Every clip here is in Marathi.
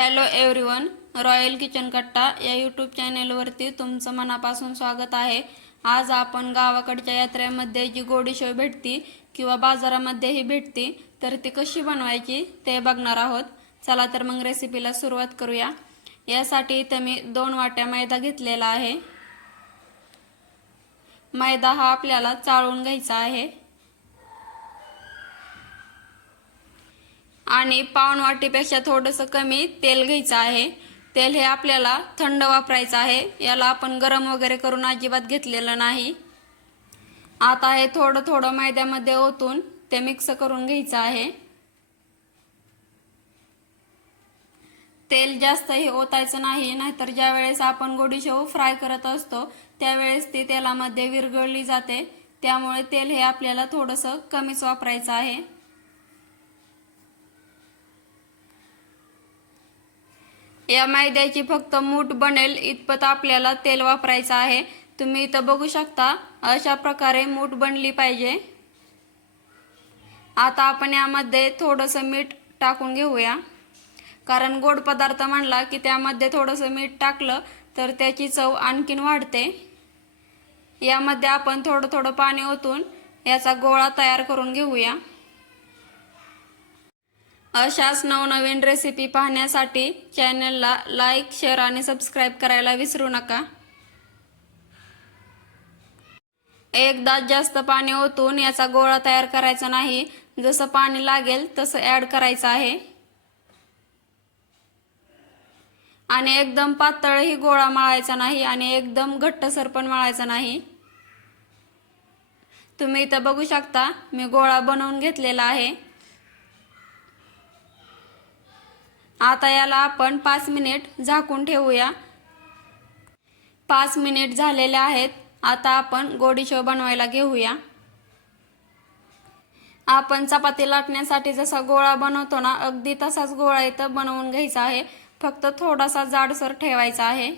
हॅलो एव्हरीवन रॉयल किचन कट्टा या यूट्यूब चॅनेलवरती तुमचं मनापासून स्वागत आहे. आज आपण गावाकडच्या यात्रेमध्ये जी गोडी शेव भेटती किंवा बाजारामध्येही भेटती तर ती कशी बनवायची ते बघणार आहोत. चला तर मग रेसिपीला सुरुवात करूया. यासाठी इथं मी दोन वाट्या मैदा घेतलेला आहे. मैदा हा आपल्याला चाळून घ्यायचा आहे. आणि पाऊण वाटीपेक्षा थोडंसं कमी तेल घ्यायचं आहे. तेल हे आपल्याला थंड वापरायचं आहे. याला आपण गरम वगैरे करून अजिबात घेतलेलं नाही. आता हे थोडं थोडं मैद्यामध्ये ओतून ते मिक्स करून घ्यायचं आहे. तेल जास्त हे ओतायचं नाही नाहीतर ज्या वेळेस आपण गोडीशेव फ्राय करत असतो त्यावेळेस ती तेलामध्ये विरघळली जाते. त्यामुळे तेल हे आपल्याला थोडंसं कमीच वापरायचं आहे. या मैद्याची फक्त मूठ बनेल इतपत आपल्याला तेल वापरायचं आहे. तुम्ही इथं बघू शकता अशा प्रकारे मूठ बनली पाहिजे. आता आपण यामध्ये थोडंसं मीठ टाकून घेऊया. कारण गोड पदार्थ म्हणला की त्यामध्ये थोडंसं मीठ टाकलं तर त्याची चव आणखीन वाढते. यामध्ये आपण थोडं थोडं पाणी ओतून याचा गोळा तयार करून घेऊया. अशाच नवनवीन रेसिपी पाहण्यासाठी चॅनलला लाईक शेअर आणि सबस्क्राईब करायला विसरू नका. एकदा जास्त पाणी ओतून याचा गोळा तयार करायचा नाही. जसं पाणी लागेल तसं ॲड करायचं आहे. आणि एकदम पातळही गोळा मळायचा नाही आणि एकदम घट्टसर पण मळायचा नाही. तुम्ही इथं बघू शकता मी गोळा बनवून घेतलेला आहे. आता याला आपण पाच मिनिट झाकून ठेवूया. पाच मिनिट झालेले आहेत. आता आपण गोडीशेव बनवायला घेऊया. आपण चपाती लाटण्यासाठी जसा गोळा बनवतो ना अगदी तसाच गोळा इथं बनवून घ्यायचा आहे. फक्त थोडासा जाडसर ठेवायचा आहे.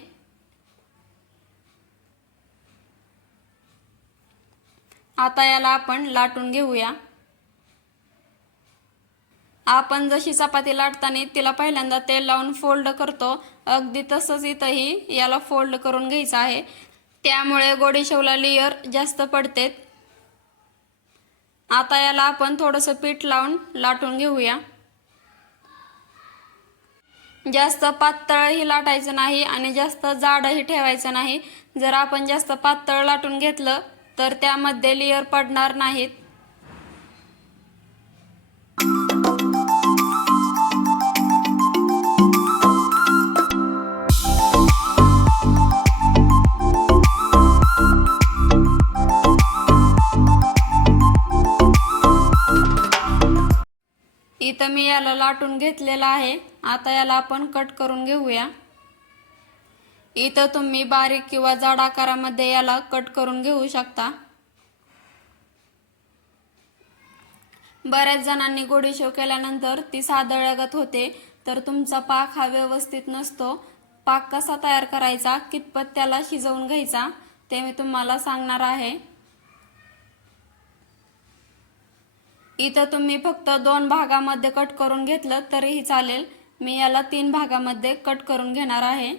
आता याला आपण लाटून घेऊया. आपण जशी चपाती लाटताना तिला पहिल्यांदा तेल लावून फोल्ड करतो. अगदी तसंच इथंही याला फोल्ड करून घ्यायचं आहे. त्यामुळे गोडीशेवला लेयर जास्त पडते. आता याला आपण थोडंसं पीठ लावून लाटून घेऊया. जास्त पातळही लाटायचं नाही आणि जास्त जाडही ठेवायचं नाही. जर आपण जास्त पातळ लाटून घेतलं तर त्यामध्ये लेयर पडणार नाहीत. याला लाटून घेतलेला आहे. आता याला आपण कट करून घेऊया. इथं तुम्ही बारीक किंवा जाड आकारामध्ये याला कट करून घेऊ शकता. बऱ्याच जणांनी गोडी शेव केल्यानंतर ती सादळगत होते. तर तुमचा पाक हा व्यवस्थित नसतो. पाक कसा तयार करायचा? कितपत त्याला शिजवून घ्यायचा? ते मी तुम्हाला सांगणार आहे. इथं तुम्ही फक्त दोन भागामध्ये कट करून घेतलं तरीही चालेल. मी याला तीन भागामध्ये कट करून घेणार आहे.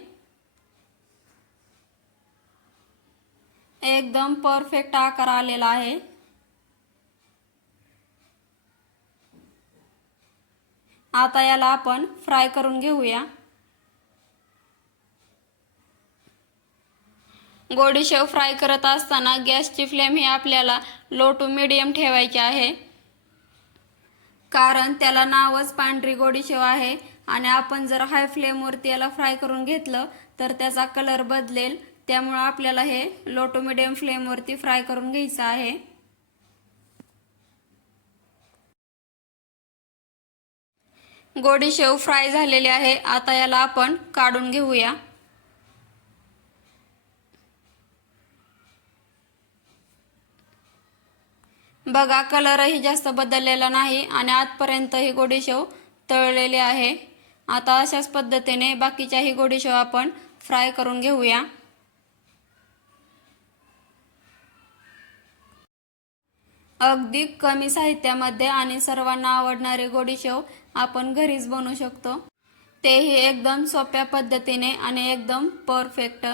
एकदम परफेक्ट आकार आलेला आहे. आता याला आपण फ्राय करून घेऊया. गोडीशेव फ्राय करत असताना गॅसची फ्लेम ही आपल्याला लो टू मिडियम ठेवायची आहे. कारण त्याला नावच पांढरी गोडी शेव आहे. आणि आपण जर हाय फ्लेमवरती याला फ्राय करून घेतलं तर त्याचा कलर बदलेल. त्यामुळं आपल्याला हे लो टू मिडियम फ्लेमवरती फ्राय करून घ्यायचं आहे. गोडी शेव फ्राय झालेली आहे. आता याला आपण काढून घेऊया. बघा कलरही जास्त बदललेला नाही आणि आजपर्यंत ही गोडीशेव तळलेली आहे. आता अशाच पद्धतीने बाकीच्याही गोडीशेव आपण फ्राय करून घेऊया. अगदी कमी साहित्यामध्ये आणि सर्वांना आवडणारे गोडीशेव आपण घरीच बनवू शकतो. तेही एकदम सोप्या पद्धतीने आणि एकदम परफेक्ट.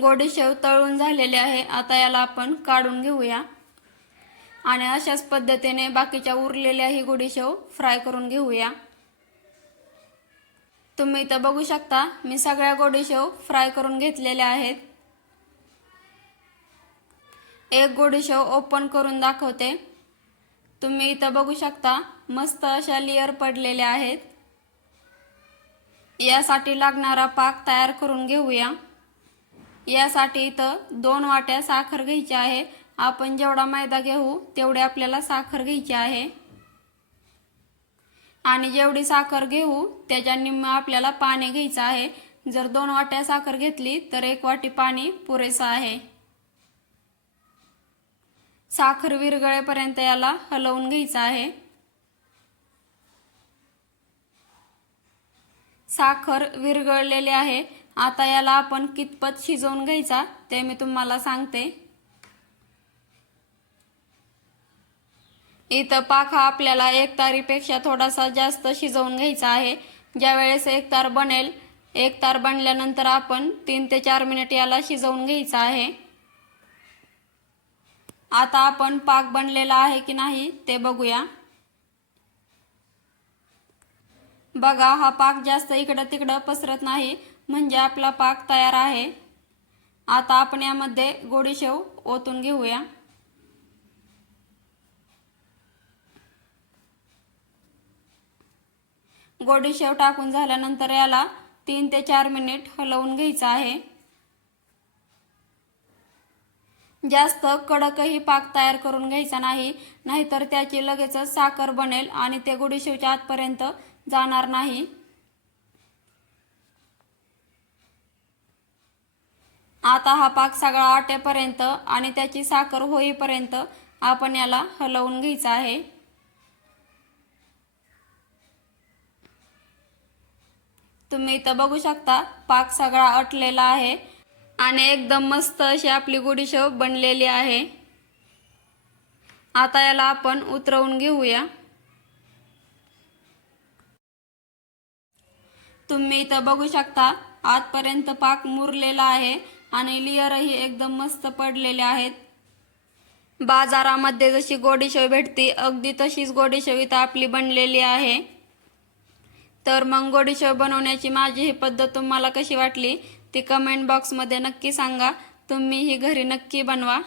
गोडीशेव तळून झालेले आहे. आता याला आपण काढून घेऊया. आणि अशाच पद्धतीने बाकीच्या उरलेल्याही गोडीशेव फ्राय करून घेऊया. तुम्ही इथं बघू शकता मी सगळ्या गोडीशेव फ्राय करून घेतलेल्या आहेत. एक गोडीशेव ओपन करून दाखवते. तुम्ही इथं बघू शकता मस्त अशा लेअर पडलेल्या आहेत. यासाठी लागणारा पाक तयार करून घेऊया. यासाठी इथं दोन वाट्या साखर घ्यायची आहे. आपण जेवढा मैदा घेऊ तेवढी आपल्याला साखर घ्यायची आहे. आणि जेवढी साखर घेऊ त्याच्या निम्म आपल्याला पाणी घ्यायचं आहे. जर दोन वाट्या साखर घेतली तर एक वाटी पाणी पुरेसं आहे. साखर विरगळेपर्यंत याला हलवून घ्यायचं आहे. साखर विरगळलेली आहे. आता याला आपण कितपत शिजवून घ्यायचा ते मी तुम्हाला सांगते. इथं पाक हा आपल्याला एक तारीपेक्षा थोडासा जास्त शिजवून घ्यायचा आहे. ज्या वेळेस एक तार बनेल एक तार बनल्यानंतर आपण तीन ते चार मिनिट याला शिजवून घ्यायचा आहे. आता आपण पाक बनलेला आहे की नाही ते बघूया. बघा हा पाक जास्त इकडं तिकडं पसरत नाही. म्हणजे आपला पाक तयार आहे. आता आपण यामध्ये गोडीशेव ओतून घेऊया. गोडीशेव टाकून झाल्यानंतर याला तीन ते चार मिनिट हलवून घ्यायचं आहे. जास्त कडकही पाक तयार करून घ्यायचा नाही नाहीतर त्याची लगेचच साखर बनेल आणि ते गुडीशेवच्या आतपर्यंत जाणार नाही. आता हा पाक सगळा आटेपर्यंत आणि त्याची साखर होईपर्यंत आपण याला हलवून घ्यायचा आहे. तुम्ही इथं बघू शकता पाक सगळा अटलेला आहे आणि एकदम मस्त अशी आपली गुडीशव बनलेली आहे. आता याला आपण उतरवून घेऊया. तुम्ही इथं बघू शकता आतपर्यंत पाक मुरलेला आहे. आणि लेअरही एकदम मस्त पडलेले आहेत. बाजारामध्ये जशी गोडीशेव भेटते अगदी तशीच गोडीशेव इथं आपली बनलेली आहे. तर मग गोडीशेव बनवण्याची माझी ही पद्धत तुम्हाला कशी वाटली ती कमेंट बॉक्समध्ये नक्की सांगा. तुम्ही ही घरी नक्की बनवा.